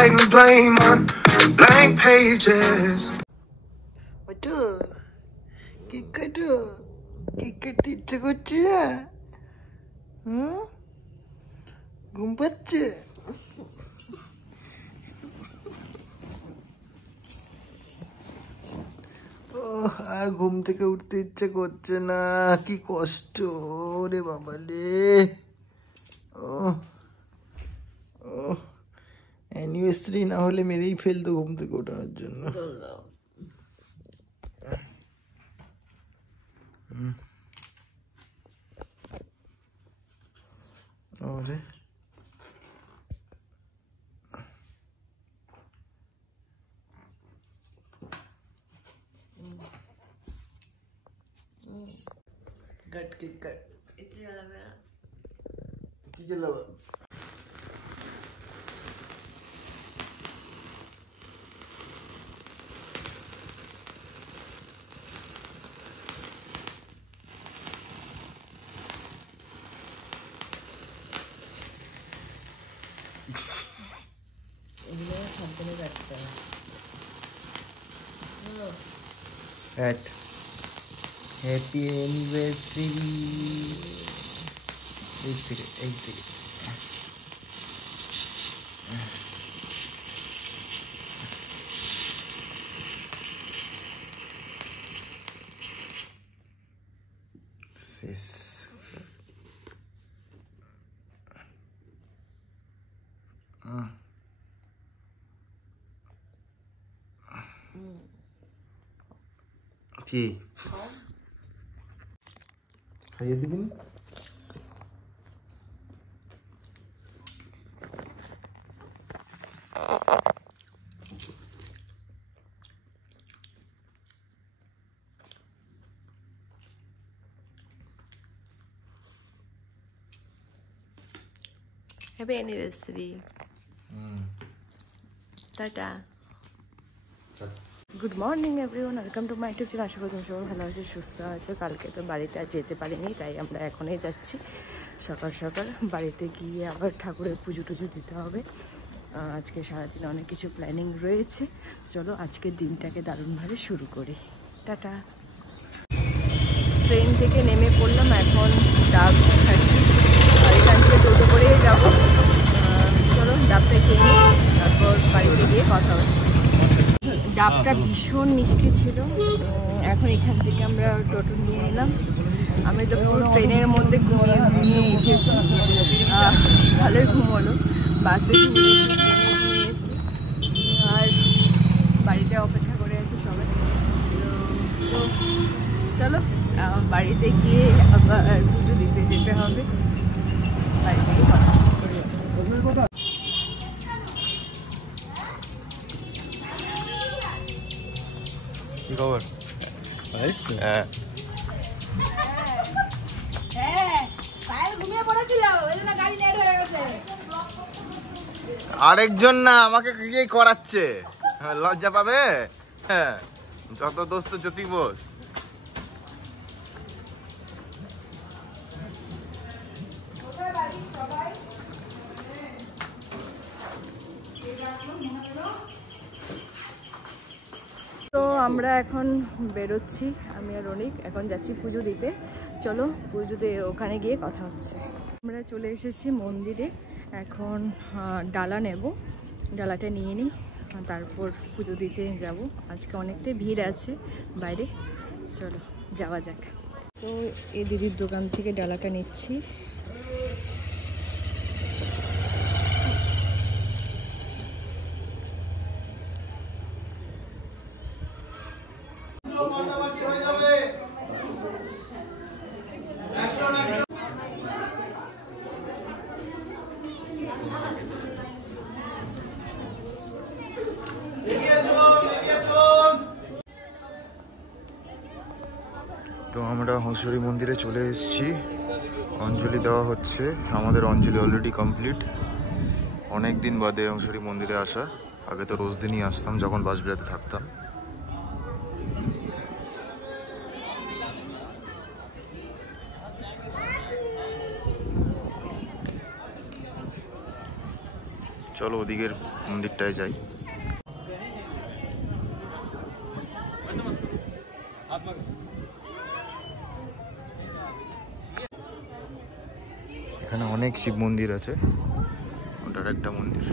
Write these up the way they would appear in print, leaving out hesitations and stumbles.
writing blame on blank pages. ওটো কি করো, কি করতে ইচ্ছে করছে না? ঘুম পাচ্ছে? আর ঘুম থেকে উঠতে ইচ্ছে করছে না, কি কষ্ট রে বাবা রে। অ্যানিভার্সারি না হলে মেরেই ফেলতো ঘুম থেকে ওঠানোর জন্য। আরে कट के कट इतनी ज़्यादा मेरा कितनी जलावा इन्हें कंपनी बैठता है बैठ हैप्पी एनिवर्सरी एक शेष ठीक खाइए दिखी Happy anniversary. Tata. Good morning everyone, welcome to my YouTube channel. আশা করি তুমি সবাই ভালো আছো, সুস্থ আছো। কালকে তো বাড়িতে আর যেতে পারিনি, তাই আমরা এখনই যাচ্ছি সকাল সকাল। বাড়িতে গিয়ে আবার ঠাকুরের পুজো টুজো দিতে হবে। আজকে সারাদিন অনেক কিছু প্ল্যানিং রয়েছে। চলো আজকের দিনটাকে দারুণভাবে শুরু করি। টাটা। ট্রেন থেকে নেমে পড়লাম, এখন ডাব খাচ্ছি। আর এখান থেকে টোটো করেই যাবো। চলো ডাবটা খেয়ে নিই, তারপর বাড়িতে গিয়ে কথা হচ্ছে। ডাবটা ভীষণ মিষ্টি ছিল। এখন এখান থেকে আমরা টোটো নিয়ে নিলাম। আমি তো পুরো ট্রেনের মধ্যে ঘুমিয়ে এসেছি, ভালোই ঘুম হলো। বাসে ঘুমিয়েছি আর বাড়িতে অপেক্ষা করে আছে সবাই। তো চলো বাড়িতে গিয়ে আবার পুজো দিতে যেতে হবে। বাড়িতে গিয়ে কথা হচ্ছে। কি খবর? আরেকজন না আমাকে কি করাচ্ছে, লজ্জা পাবে। হ্যাঁ, যত দোস্ত জ্যোতি বোস। তো আমরা এখন বেরোচ্ছি, আমি আর রনিক এখন যাচ্ছি পুজো দিতে। চলো পুজো দিয়ে ওখানে গিয়ে কথা হচ্ছে। আমরা চলে এসেছি মন্দিরে, এখন ডালা নেব। ডালাটা নিয়ে নিই, তারপর পুজো দিতে যাব। আজকে অনেকটাই ভিড় আছে বাইরে, চলো যাওয়া যাক। তো এই দিদির দোকান থেকে ডালাটা নিচ্ছি। তো আমরা হংসরি মন্দিরে চলে এসেছি, অঞ্জলি দেওয়া হচ্ছে। আমাদের অঞ্জলি অলরেডি কমপ্লিট। অনেক দিন বাদে হংসরি মন্দিরে আসা। আগে তো রোজ দিনই আসতাম যখন বাঁশবেড়াতে থাকতাম। চলো ওদিকের মন্দিরটায় যাই। এখানে অনেক শিব মন্দির আছে, ওটার একটা মন্দির।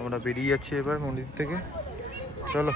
আমরা বেরিয়ে যাচ্ছি এবার মন্দির থেকে, চলো।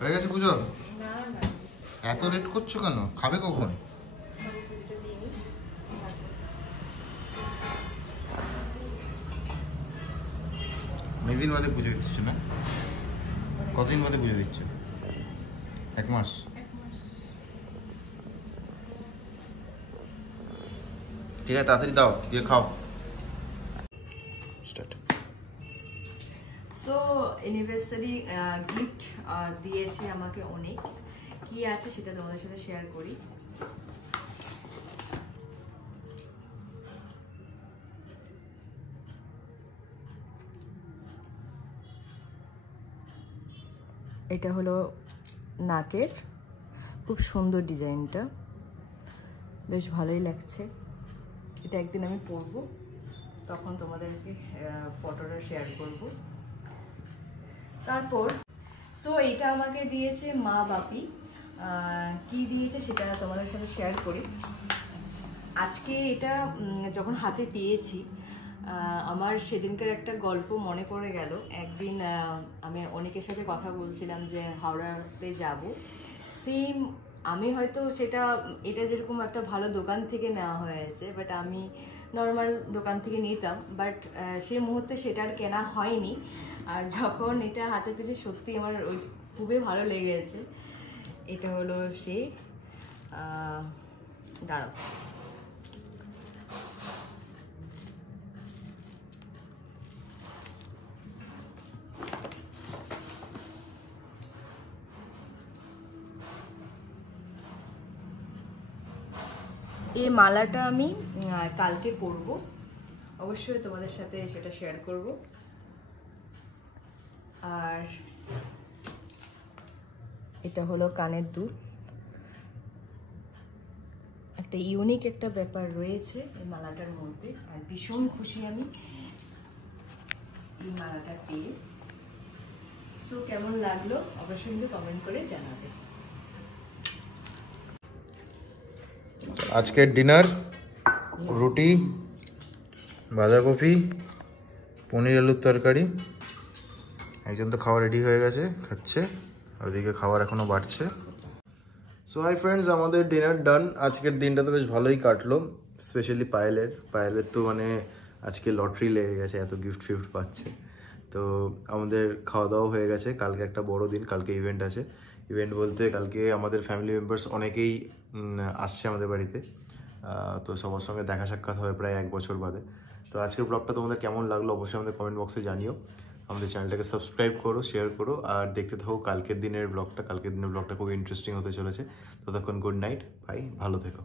হয়ে গেছে পুজো? এত লেট করছো কেন? খাবে কখন? অনেকদিন বাদে পুজো দিচ্ছ না? কতদিন বাদে পুজো দিচ্ছ? 1 মাস। ঠিক আছে, তাড়াতাড়ি দাও, দিয়ে খাও। সো অ্যানিভার্সারি গিফট দিয়েছে আমাকে অনেক, কি আছে সেটা তোমাদের সাথে শেয়ার করি। এটা হলো নাকের, খুব সুন্দর ডিজাইনটা, বেশ ভালোই লাগছে। এটা একদিন আমি পরবো, তখন তোমাদেরকে ফটোটা শেয়ার করব। তারপর সো এটা আমাকে দিয়েছে মা বাপি, কি দিয়েছে সেটা তোমাদের সাথে শেয়ার করি। আজকে এটা যখন হাতে পেয়েছি, আমার সেদিনকার একটা গল্প মনে পড়ে গেল। একদিন আমি অনেকের সাথে কথা বলছিলাম যে হাওড়াতে যাব, সেম আমি হয়তো এটা যেরকম একটা ভালো দোকান থেকে নেওয়া হয়েছে, বাট আমি নর্মাল দোকান থেকে নিতাম, বাট সেই মুহূর্তে সেটা আর কেনা হয়নি। আর যখন এটা হাতে পেয়েছে সত্যি আমার খুবই ভালো লেগেছে। এটা হলো সেই দাঁড়াও, এই মালাটা আমি কালকে পরবো, অবশ্যই তোমাদের সাথে সেটা শেয়ার করব। আর এটা হলো কানের দুল, একটা ইউনিক একটা ব্যাপার রয়েছে এই মালাটার মধ্যে, আর ভীষণ খুশি আমি এই মালাটা পেয়ে। সো কেমন লাগলো অবশ্যই কিন্তু কমেন্ট করে জানাবে। আজকের ডিনার রুটি, বাঁধাকপি, পনির আলুর তরকারি। একজন তো খাওয়া রেডি হয়ে গেছে, খাচ্ছে, ওইদিকে খাবার এখনো বাড়ছে। সো হাই ফ্রেন্ডস, আমাদের ডিনার ডান। আজকের দিনটা তো বেশ ভালোই কাটলো, স্পেশালি পায়েলের তো মানে আজকে লটারি লেগে গেছে, এত গিফট ফিফট পাচ্ছে। তো আমাদের খাওয়া দাওয়া হয়ে গেছে। কালকে একটা বড় দিন, কালকে ইভেন্ট আছে। ইভেন্ট বলতে কালকে আমাদের ফ্যামিলি মেম্বার্স অনেকেই আসছে আমাদের বাড়িতে, তো সবার সঙ্গে দেখা সাক্ষাৎ হবে প্রায় 1 বছর বাদে। তো আজকের ব্লগটা তোমাদের কেমন লাগলো অবশ্যই আমাদের কমেন্ট বক্সে জানিও। আমাদের চ্যানেলটাকে সাবস্ক্রাইব করো, শেয়ার করো, আর দেখতে থাকো কালকের দিনের ব্লগটা। কালকের দিনের ব্লগটা খুব ইন্টারেস্টিং হতে চলেছে। ততক্ষণ গুড নাইট, বাই, ভালো থেকো।